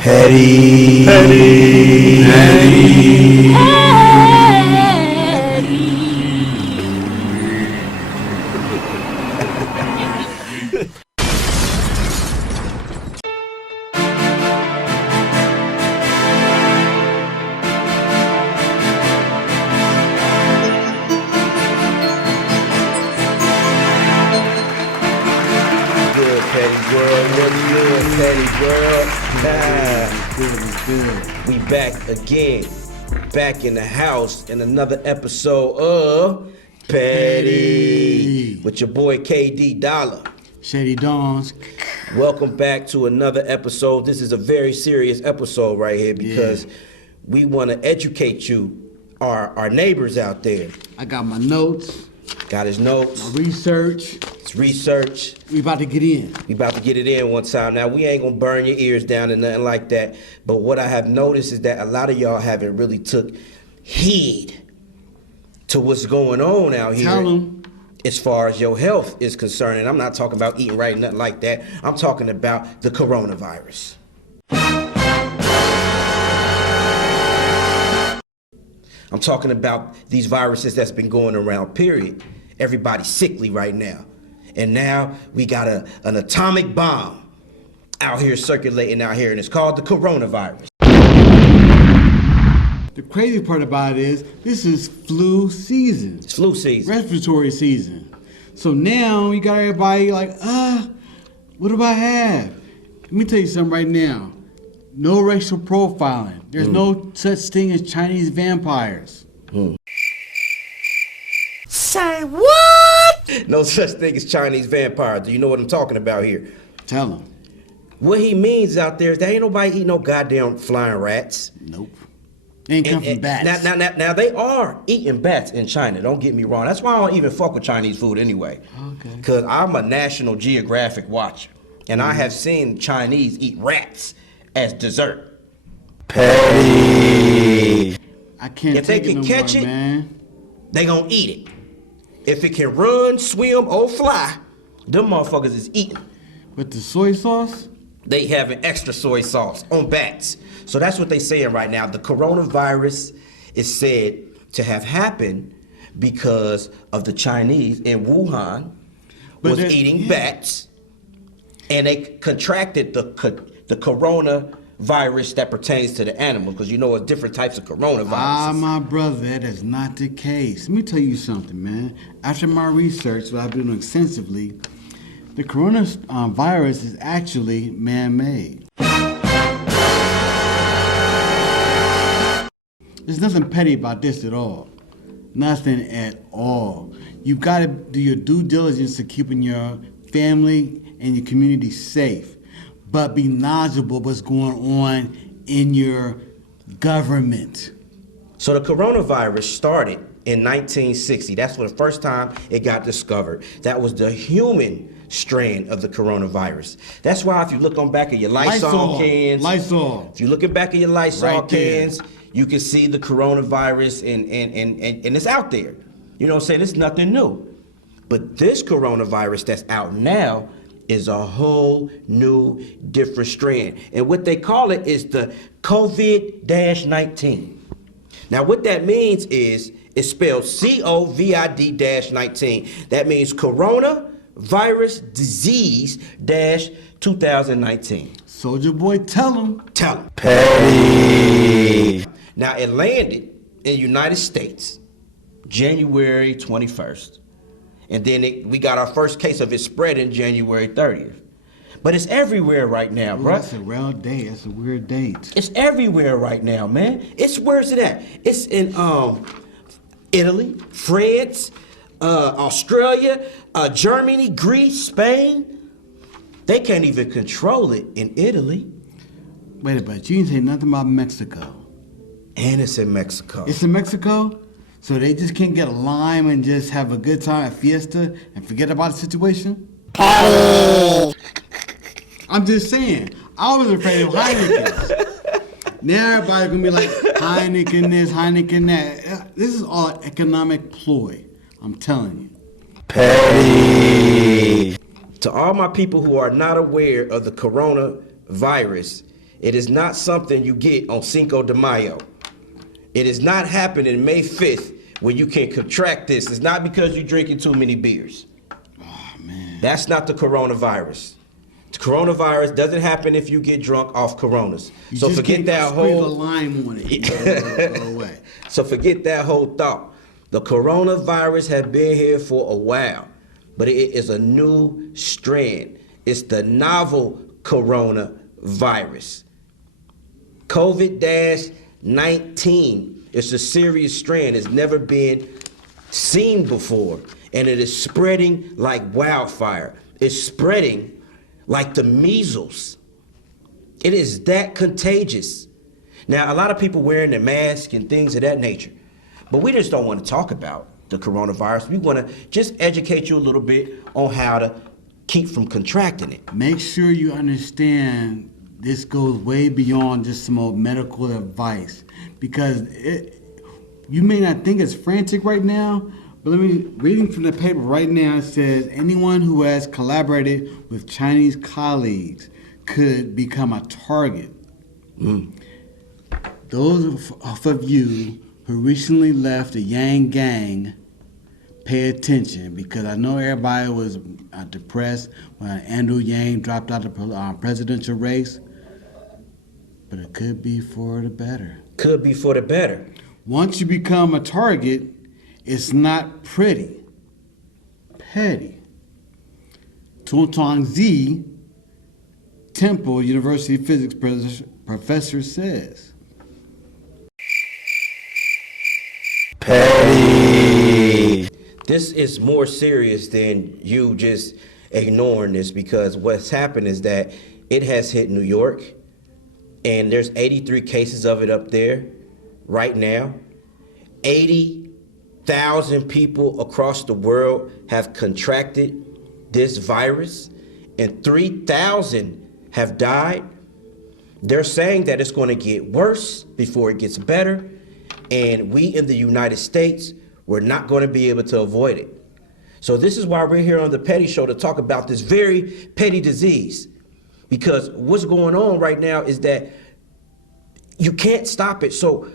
Petty. Petty. Petty. Good, Petty World. What's good, Petty World? We back again. Back in the house in another episode of Petty. With your boy KD Dollar. Shady Dawns. Welcome back to another episode. This is a very serious episode right here because we want to educate you, our neighbors out there. I got my notes. Got his notes. My research. It's research. We about to get in. We about to get it in one time. Now, we ain't gonna burn your ears down and nothing like that, but what I have noticed is that a lot of y'all haven't really took heed to what's going on out here. Tell them. As far as your health is concerned, and I'm not talking about eating right, nothing like that. I'm talking about the coronavirus. I'm talking about these viruses that's been going around, period. Everybody's sickly right now. And now we got an atomic bomb out here circulating out here, and it's called the coronavirus. The crazy part about it is this is flu season. It's flu season. Respiratory season. So now you got everybody like, what do I have? Let me tell you something right now. No racial profiling. There's no such thing as Chinese vampires. Say what? No such thing as Chinese vampires. Do you know what I'm talking about here? Tell them. What he means out there is there ain't nobody eating no goddamn flying rats. Nope. They ain't come from bats. Now they are eating bats in China. Don't get me wrong. That's why I don't even fuck with Chinese food anyway. Okay. Because I'm a National Geographic watcher. And I have seen Chinese eat rats as dessert. Petty. I can't if they take can it no catch more, it, man. they gonna eat it. If it can run, swim, or fly, them motherfuckers is eating. With the soy sauce? They having extra soy sauce on bats. So that's what they saying right now. The coronavirus is said to have happened because of the Chinese in Wuhan was eating bats, and they contracted the coronavirus that pertains to the animals, because you know it's different types of coronaviruses. Ah, my brother, that is not the case. Let me tell you something, man. After my research, what I've been doing extensively, the coronavirus is actually man-made. There's nothing petty about this at all. Nothing at all. You've got to do your due diligence to keeping your family and your community safe, but be knowledgeable what's going on in your government. So the coronavirus started in 1960. That's when the first time it got discovered. That was the human strand of the coronavirus. That's why if you look on back of your Lysol cans, if you're looking back at your Lysol cans, you can see the coronavirus and it's out there. You know what I'm saying? It's nothing new. But this coronavirus that's out now is a whole new different strand. And what they call it is the COVID-19. Now what that means is, it's spelled COVID-19. That means coronavirus disease-2019. Soldier boy, tell him. Tell him. Petty. Now it landed in the United States, January 21st. And then we got our first case of it spreading January 30th. But it's everywhere right now, bro. That's a real date. That's a weird date. It's everywhere right now, man. Where's it at? It's in Italy, France, Australia, Germany, Greece, Spain. They can't even control it in Italy. Wait a minute, you didn't say nothing about Mexico. And it's in Mexico. It's in Mexico? So they just can't get a lime and just have a good time at fiesta and forget about the situation? I'm just saying, I was afraid of Heineken. Now everybody's gonna be like, Heineken this, Heineken that. This is all an economic ploy, I'm telling you. Petty. To all my people who are not aware of the coronavirus, It is not something you get on Cinco de Mayo. It is not happening May 5th when you can contract this. It's not because you're drinking too many beers. Oh, man. That's not the coronavirus. The coronavirus doesn't happen if you get drunk off Coronas. You So just forget can't that squeeze whole a lime on it. It'll go away. So forget that whole thought. The coronavirus has been here for a while, but it is a new strand. It's the novel coronavirus. COVID-19 is a serious strand. It's never been seen before, and it is spreading like wildfire. It's spreading like the measles. It is that contagious. Now, a lot of people wearing their masks and things of that nature, but we just don't want to talk about the coronavirus. We want to just educate you a little bit on how to keep from contracting it. Make sure you understand this goes way beyond just some old medical advice, because you may not think it's frantic right now, but reading from the paper right now, it says anyone who has collaborated with Chinese colleagues could become a target. Those of you who recently left the Yang Gang, pay attention, because I know everybody was depressed when Andrew Yang dropped out of the presidential race, but it could be for the better. Could be for the better. Once you become a target, it's not pretty, petty. Tuntong Z, Temple University physics professor says. Petty. This is more serious than you just ignoring this, because what's happened is that it has hit New York, and there's 83 cases of it up there right now. 80,000 people across the world have contracted this virus, and 3,000 have died. They're saying that it's going to get worse before it gets better, and we in the United States, we're not going to be able to avoid it. So this is why we're here on the Petty Show, to talk about this very petty disease. Because what's going on right now is that you can't stop it. So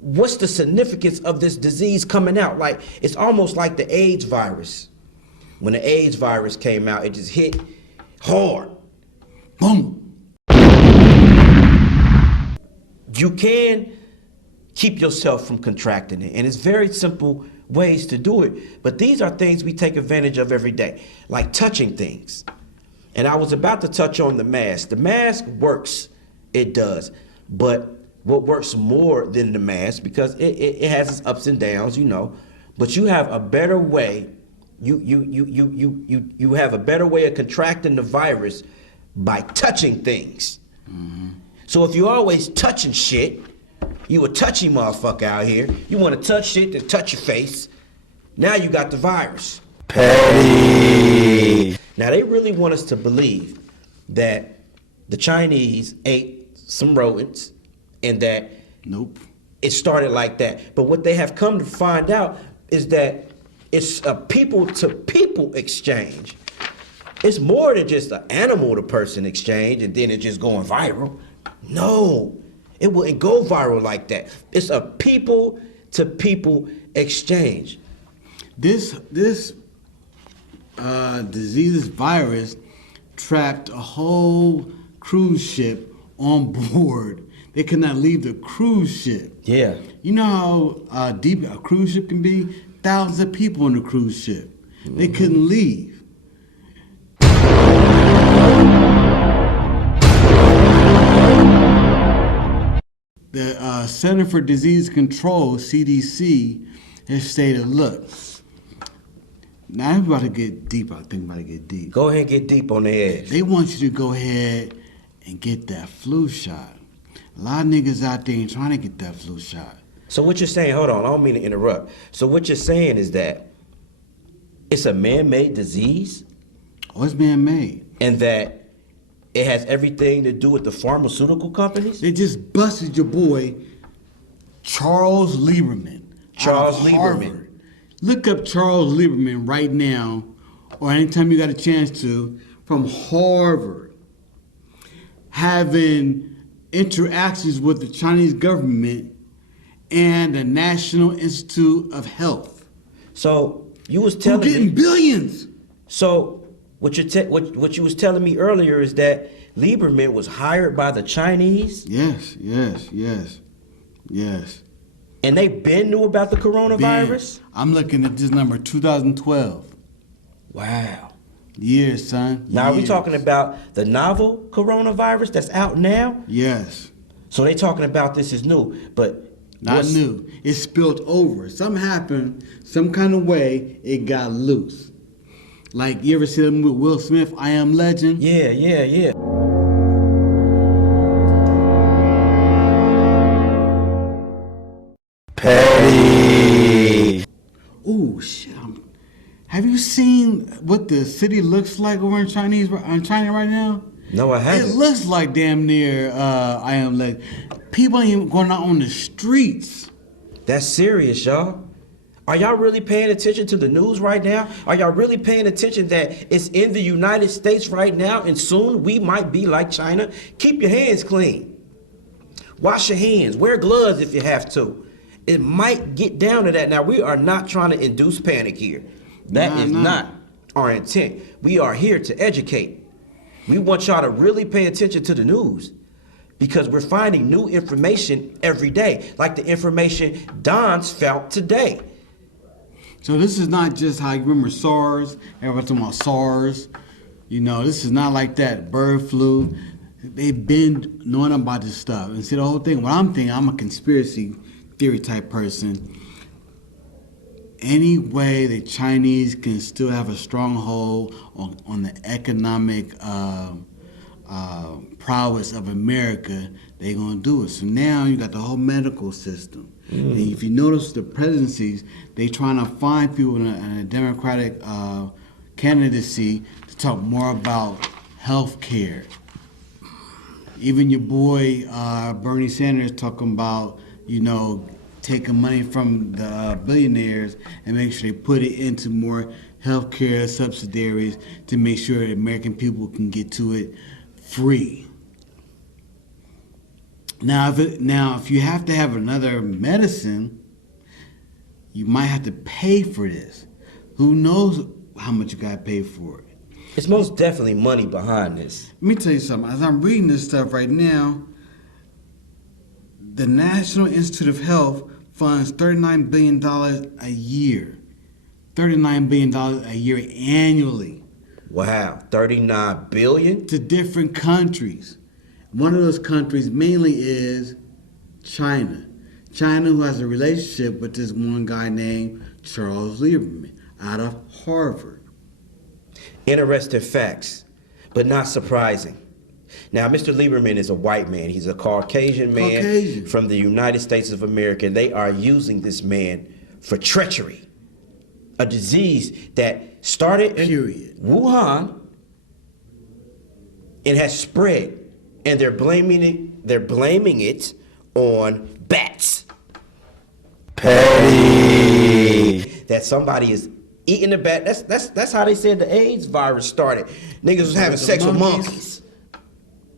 what's the significance of this disease coming out? Like, it's almost like the AIDS virus. When the AIDS virus came out, it just hit hard. Boom. You can keep yourself from contracting it, and it's very simple ways to do it. But these are things we take advantage of every day, like touching things. And I was about to touch on the mask. The mask works, it does. But what works more than the mask, because it has its ups and downs, you know, but you have a better way. You have a better way of contracting the virus by touching things. Mm-hmm. So if you're always touching shit, you a touchy motherfucker out here. You want to touch shit, then touch your face. Now you got the virus. Petty. Now they really want us to believe that the Chinese ate some rodents and that Nope. it started like that. But what they have come to find out is that it's a people-to-people exchange. It's more than just an animal-to-person exchange and then it just going viral. No, it wouldn't go viral like that. It's a people-to-people exchange. This disease virus trapped a whole cruise ship on board. They could not leave the cruise ship. Yeah. You know how deep a cruise ship can be? Thousands of people on the cruise ship. Mm-hmm. They couldn't leave. The Center for Disease Control, CDC, has stated, look, now I'm about to get deep. I think I'm about to get deep. Go ahead and get deep on the edge. They want you to go ahead and get that flu shot. A lot of niggas out there ain't trying to get that flu shot. So what you're saying, hold on, I don't mean to interrupt. So what you're saying is that it's a man-made disease? Oh, it's man-made. And that it has everything to do with the pharmaceutical companies? They just busted your boy, Charles Lieberman. Charles out of Lieberman. Harvard. Look up Charles Lieberman right now, or anytime you got a chance to, from Harvard, having interactions with the Chinese government and the National Institute of Health. So you was Who telling getting me. billions? So what you was telling me earlier is that Lieberman was hired by the Chinese, Yes. and they been knew about the coronavirus. Ben, I'm looking at this number, 2012. Wow. Years, son. Now are we Years. talking about the novel coronavirus that's out now? Yes. So they talking about this is new, but Not what's- new. It spilled over. Something happened, some kind of way, it got loose. Like, you ever see that movie with Will Smith, I Am Legend? Yeah. Petty. Ooh, shit. Have you seen what the city looks like over in China right now? No, I It haven't. looks like damn near I Am Legend. People ain't even going out on the streets. That's serious, y'all. Are y'all really paying attention to the news right now? Are y'all really paying attention that it's in the United States right now and soon we might be like China? Keep your hands clean. Wash your hands. Wear gloves if you have to. It might get down to that. Now, we are not trying to induce panic here. That is not our intent. We are here to educate. We want y'all to really pay attention to the news because we're finding new information every day, like the information Don's found today. So this is not just how you remember SARS. Everybody talking about SARS. You know, this is not like that. Bird flu. They've been knowing about this stuff. And see, the whole thing, what I'm thinking, I'm a conspiracy theory type person. Any way the Chinese can still have a stronghold on the economic prowess of America, they're going to do it. So now you got the whole medical system. And if you notice the presidencies, they trying to find people in a Democratic candidacy to talk more about health care. Even your boy Bernie Sanders talking about, you know, taking money from the billionaires and make sure they put it into more healthcare subsidiaries to make sure that American people can get to it free. Now, if you have to have another medicine, you might have to pay for this. Who knows how much you got to pay for it? It's most definitely money behind this. Let me tell you something. As I'm reading this stuff right now, the National Institute of Health funds $39 billion a year. $39 billion a year annually. Wow, 39 billion? To different countries. One of those countries mainly is China. China, who has a relationship with this one guy named Charles Lieberman out of Harvard. Interesting facts, but not surprising. Now, Mr. Lieberman is a white man. He's a Caucasian man from the United States of America. And they are using this man for treachery. A disease that started in Wuhan and has spread. And they're blaming it on bats. Petty. That somebody is eating the bat. That's how they said the AIDS virus started. Niggas was having sex with monkeys.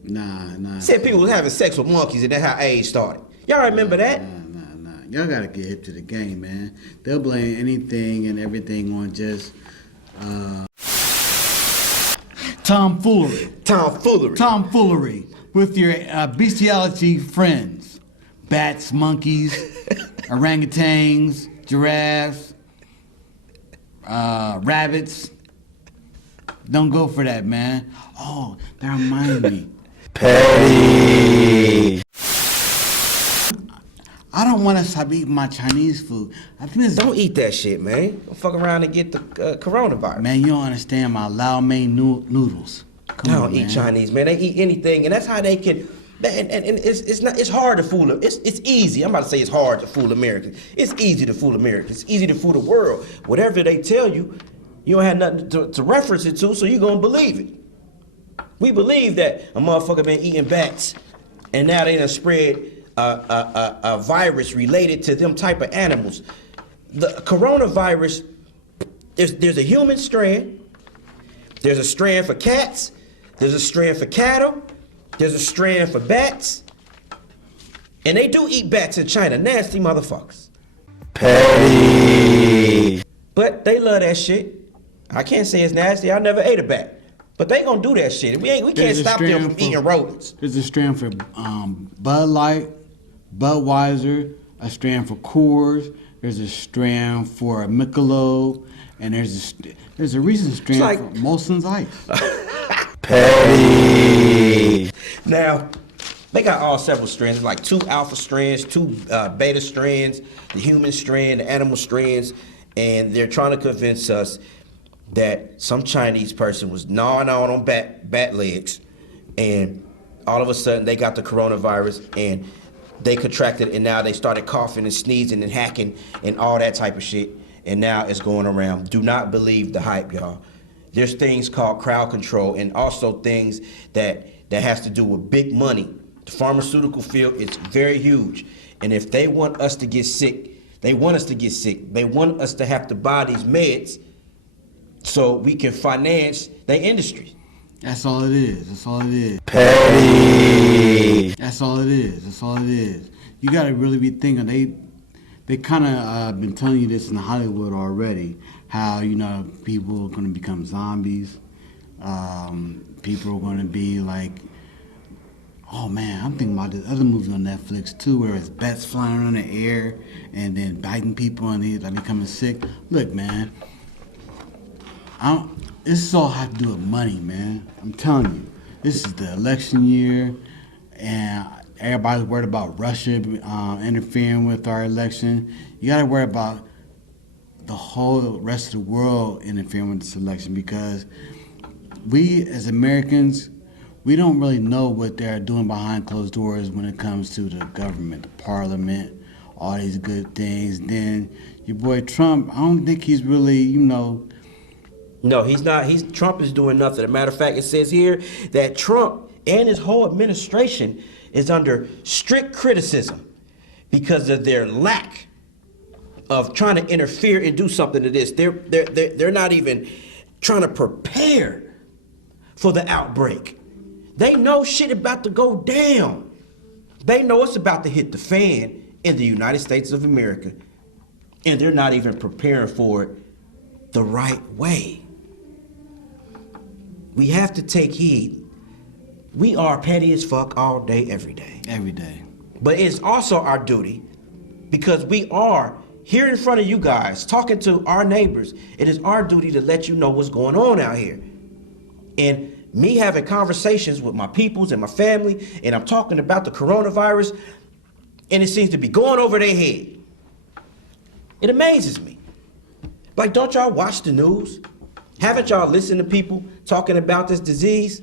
Nah. Said people was having sex with monkeys, and that's how AIDS started. Y'all remember that? Nah. Y'all gotta get hip to the game, man. They'll blame anything and everything on just tomfoolery. Tomfoolery with your bestiality friends. Bats, monkeys, orangutans, giraffes, rabbits. Don't go for that, man. Oh, that reminds me. Petty. I don't want to stop eating my Chinese food. I think this. Don't eat that shit, man. Don't fuck around and get the coronavirus. Man, you don't understand my Lao Mein noodles. Come They on, don't eat man. Chinese, man. They eat anything, and that's how they can. And it's hard to fool them. It's easy. I'm about to say it's hard to fool Americans. It's easy to fool Americans. It's easy to fool the world. Whatever they tell you, you don't have nothing to reference it to, so you're gonna believe it. We believe that a motherfucker been eating bats, and now they done spread a virus related to them type of animals. The coronavirus, there's a human strand, there's a strand for cats, there's a strand for cattle, there's a strand for bats, And they do eat bats in China. Nasty motherfuckers. Petty. But they love that shit. I can't say it's nasty. I never ate a bat. But they gonna do that shit. We can't There's a stop them strand from eating rodents. There's a strand for Bud Light, Budweiser, a strand for Coors. There's a strand for Michelob, and there's a recent strand like- for Molson's Ice. Petty. Now, they got all several strands, like 2 alpha strands, 2 beta strands, the human strand, the animal strands, and they're trying to convince us that some Chinese person was gnawing on bat legs, and all of a sudden they got the coronavirus and they contracted, and now they started coughing and sneezing and hacking and all that type of shit, and now it's going around. Do not believe the hype, y'all. There's things called crowd control and also things that has to do with big money. The pharmaceutical field is very huge, and if they want us to get sick, they want us to get sick. They want us to have to buy these meds so we can finance their industry. That's all it is. That's all it is. Petty. That's all it is. That's all it is. You got to really be thinking. They kind of been telling you this in Hollywood already. How people are going to become zombies. People are going to be like, oh man, I'm thinking about this other movie on Netflix too, where it's bats flying around in the air and then biting people and they're becoming sick. Look, man, this all have to do with money, man. I'm telling you, this is the election year, and everybody's worried about Russia interfering with our election. You got to worry about the whole rest of the world interfering with this election, because we as Americans, we don't really know what they're doing behind closed doors when it comes to the government, the parliament, all these good things. Then your boy Trump, I don't think he's really, No, he's not. Trump is doing nothing. As a matter of fact, it says here that Trump and his whole administration is under strict criticism because of their lack of trying to interfere and do something to this. They're not even trying to prepare for the outbreak. They know shit about to go down. They know it's about to hit the fan in the United States of America, and they're not even preparing for it the right way. We have to take heed. We are petty as fuck all day, every day. every day. But it's also our duty, because we are here in front of you guys, talking to our neighbors. It is our duty to let you know what's going on out here. And me having conversations with my peoples and my family, and I'm talking about the coronavirus, and it seems to be going over their head. It amazes me. Like, don't y'all watch the news? Haven't y'all listened to people talking about this disease?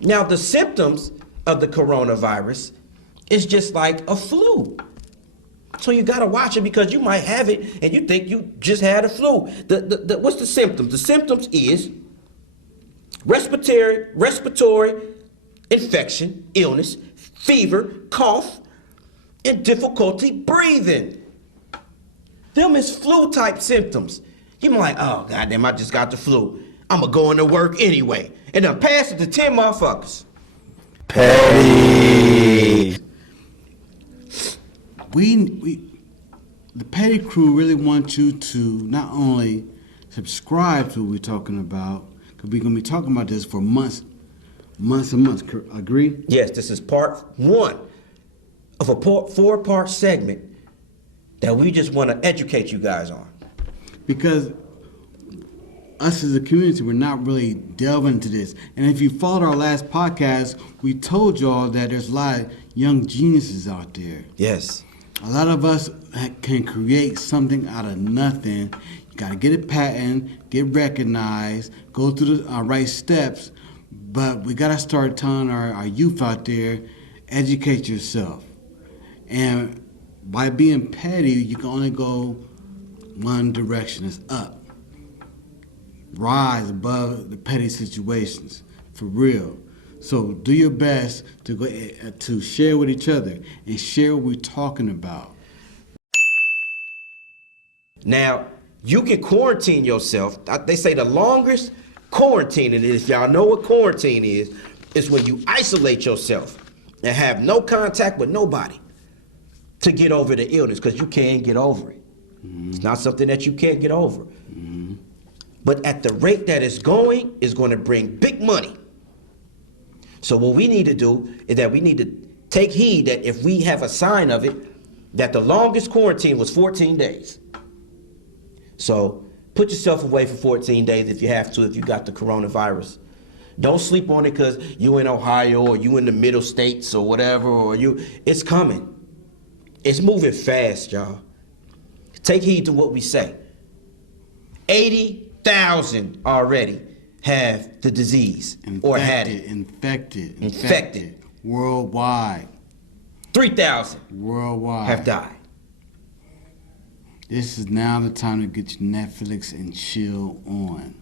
Now, the symptoms of the coronavirus is just like a flu. So you gotta watch it, because you might have it and you think you just had a flu. What's the symptoms? The symptoms is respiratory infection, illness, fever, cough, and difficulty breathing. Them is flu type symptoms. You're like, oh goddamn, I just got the flu. I'ma go into work anyway. And then pass it to 10 motherfuckers. Petty. The Petty Crew really wants you to not only subscribe to what we're talking about, because we're going to be talking about this for months and months. Agree? Yes, this is part 1 of a 4-part segment that we just want to educate you guys on. Because us as a community, we're not really delving into this. And if you followed our last podcast, we told y'all that there's a lot of young geniuses out there. Yes. A lot of us can create something out of nothing. You got to get a patent, get recognized, go through the right steps. But we got to start telling our youth out there, educate yourself. And by being petty, you can only go one direction. It's up. Rise above the petty situations, for real. So do your best to go to share with each other and share what we're talking about. Now, you can quarantine yourself. They say the longest quarantine is, if y'all know what quarantine is when you isolate yourself and have no contact with nobody. to get over the illness, because you can't get over it. It's not something that you can't get over. But at the rate that it's going to bring big money. So what we need to do is that we need to take heed that if we have a sign of it, that the longest quarantine was 14 days. So put yourself away for 14 days if you have to, if you got the coronavirus. Don't sleep on it because you in Ohio or you in the middle states or whatever, or it's coming. It's moving fast, y'all. Take heed to what we say. 80,000 already have the disease or had it. Infected. Worldwide. 3,000 Worldwide. have died. This is now the time to get your Netflix and chill on.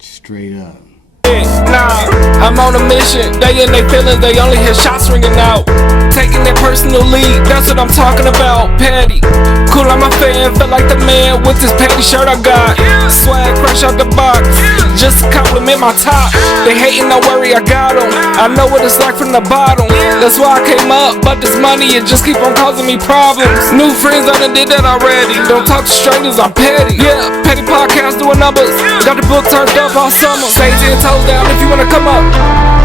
Straight up. Nah, I'm on a mission. They in their feelings, they only hear shots ringing out. Taking their personal lead, that's what I'm talking about. Petty, cool, I'm a fan. Feel like the man with this petty shirt I got. Swag fresh out the box, just to compliment my top. They hating, no worry, I got them. I know what it's like from the bottom. That's why I came up, but this money, it just keep on causing me problems. New friends, I done did that already. Don't talk to strangers, I'm petty. Yeah, petty podcast doing numbers. Got the book turned up all summer. Stage and toes down if you wanna come up.